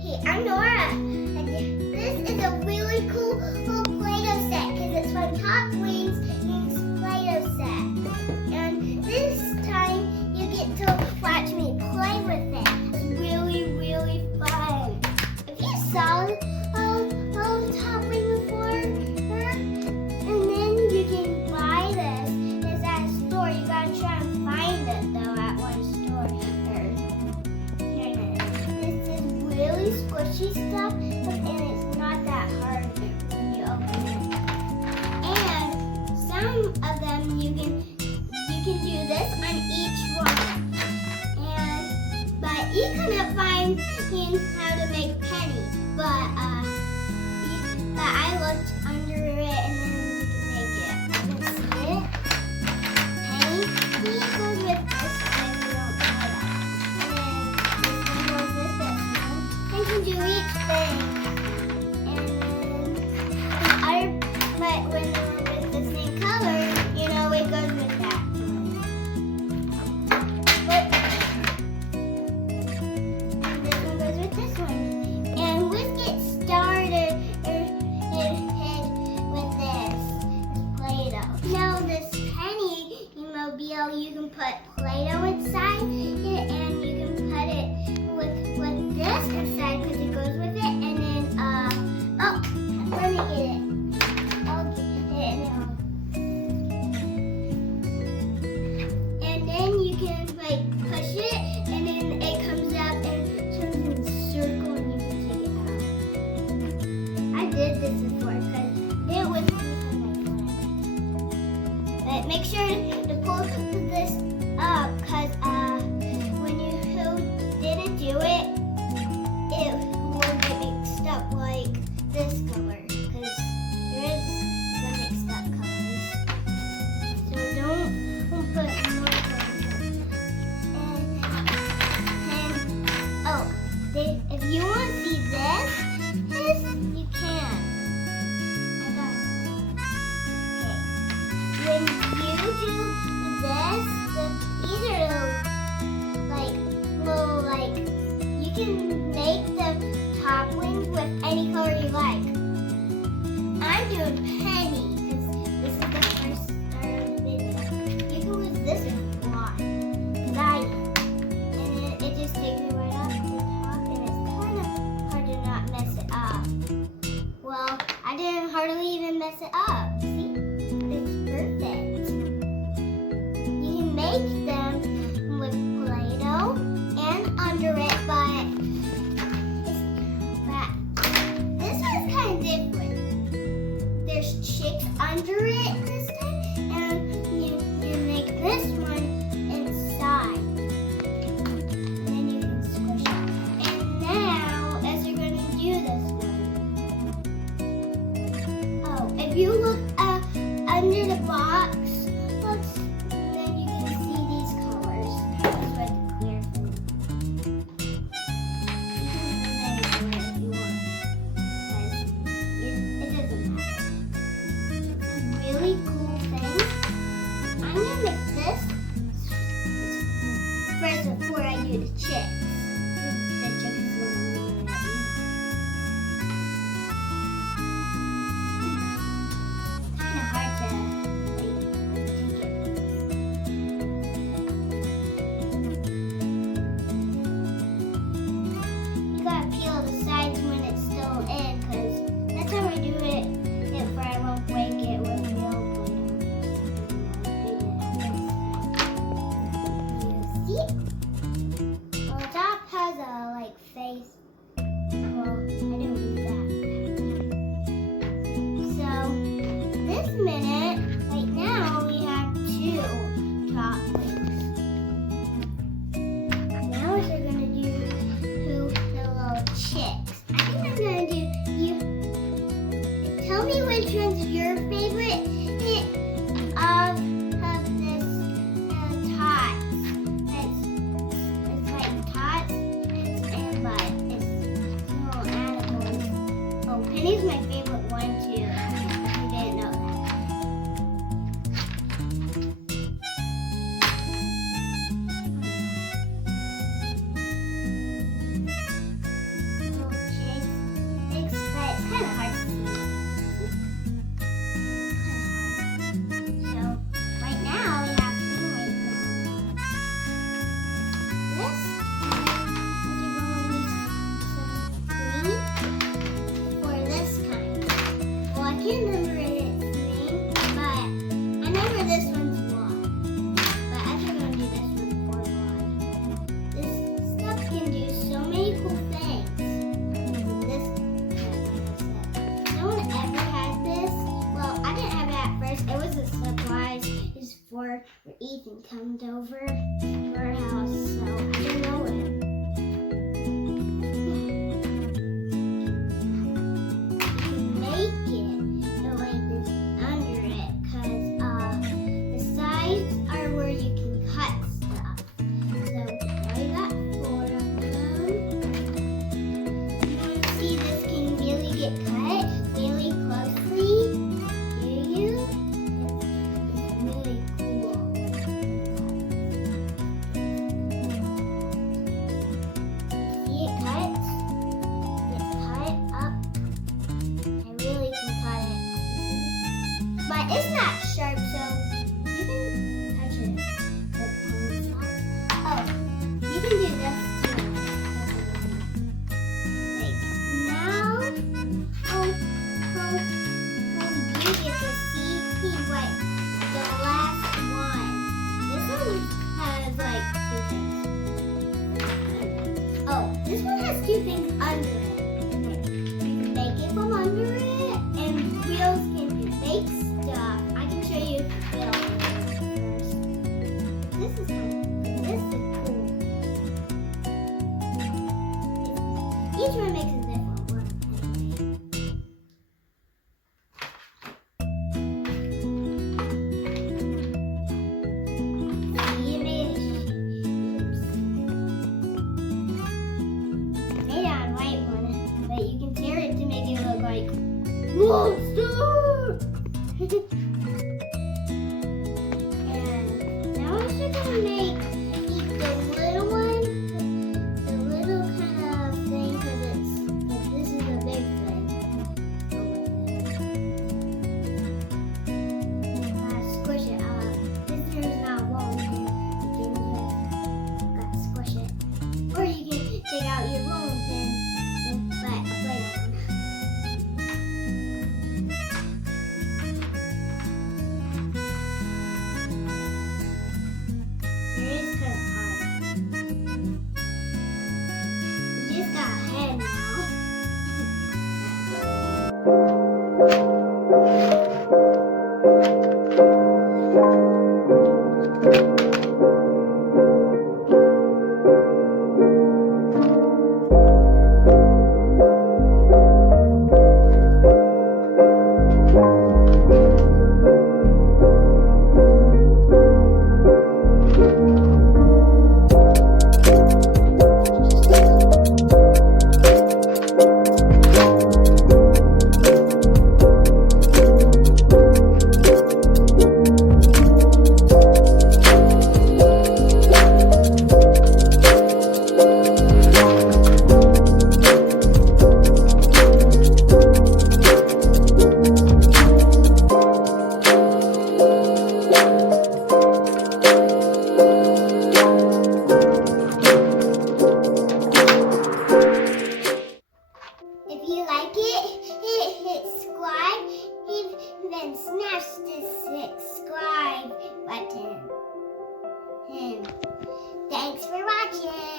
Hey, I'm Nora. And this is a really cool Play-doh set because it's from Top Wings Play-doh set. And this time you get to watch me play with it. It's really, really fun. If you saw Top Wing before, and then you can buy this. It's at a store. You gotta try and find it though at one store. Here it is. This is really squishy stuff, and it's not that hard when you open it. And some of them you can do this on each one. But you couldn't find how to make pennies, but I looked under it and then you can make it. Let's see it. Penny goes with this one. You don't know that. And then this one goes with this one. You can do each thing. And then but when they're with the same color, it goes with that. And this one goes with this one. And let's get started with this Play-doh. Now this penny mobile, you can put Play-doh inside it, and you can put it with this inside because it goes with it. And then let me get it. I'll get it now. And then you can push it, and then it comes out and turns in a circle, and you can take it out. I did this before because it was but make sure to pull this up because when you didn't do it, it will get mixed up like this color because there is some mixed up colors. So don't put more colors. If you want to see this, you can. I got it. Okay. When you do this, these are you can make the top wings with any color you like. I'm doing penny because this is the first start of the video. You can use this if you want. And it just takes it right off the top, and it's kind of hard to not mess it up. Well, I didn't hardly even mess it up. See? It's perfect. You can make them with Play-doh and under it, but this one's kind of different. There's chicks under it this time, and you make this one inside. If you look under the box, then you can see these colors. That's why it's clear for me. You can use anything if you want. It doesn't matter. It's a really cool thing. I'm going to make this first before I do the chicks. The chicks is what I'm going to do. Face. Well, I didn't do that. So, this minute, right now, we have 2 top wings. Now we're going to do the little chicks. I think I'm going to do you. Tell me which one's your favorite of this tots. It's like tots. Penny's my favorite one too. If you didn't know that. Ethan comes over to our house, so I don't know him. Make it so like this under it, because the sides are where you can cut stuff. So now you got 4 of them. You want to see this can really get cut really closely? Do you? It's really cool. See it cut? It's cut up. I really can cut it. But it's not sharp, so you can touch it. Oh, you can do this too. Like now, you get to see what the last one. This one has like 2 things. Oh, this one has 2 things under it. You can make it from under it, and wheels can make stuff. I can show you wheels first. This is cool. Each one makes a different one. See, it made it out of white one, but you can tear it to make it look like monster. And now I'm just gonna make the little one, the little kind of thing, because this is a big thing. Squish it up. This here is not long, you can just squish it. Or you can take out your bones and put a plate on. It is kind of hard. You just got a head now. If you like it, hit subscribe, then smash the subscribe button. Thanks for watching.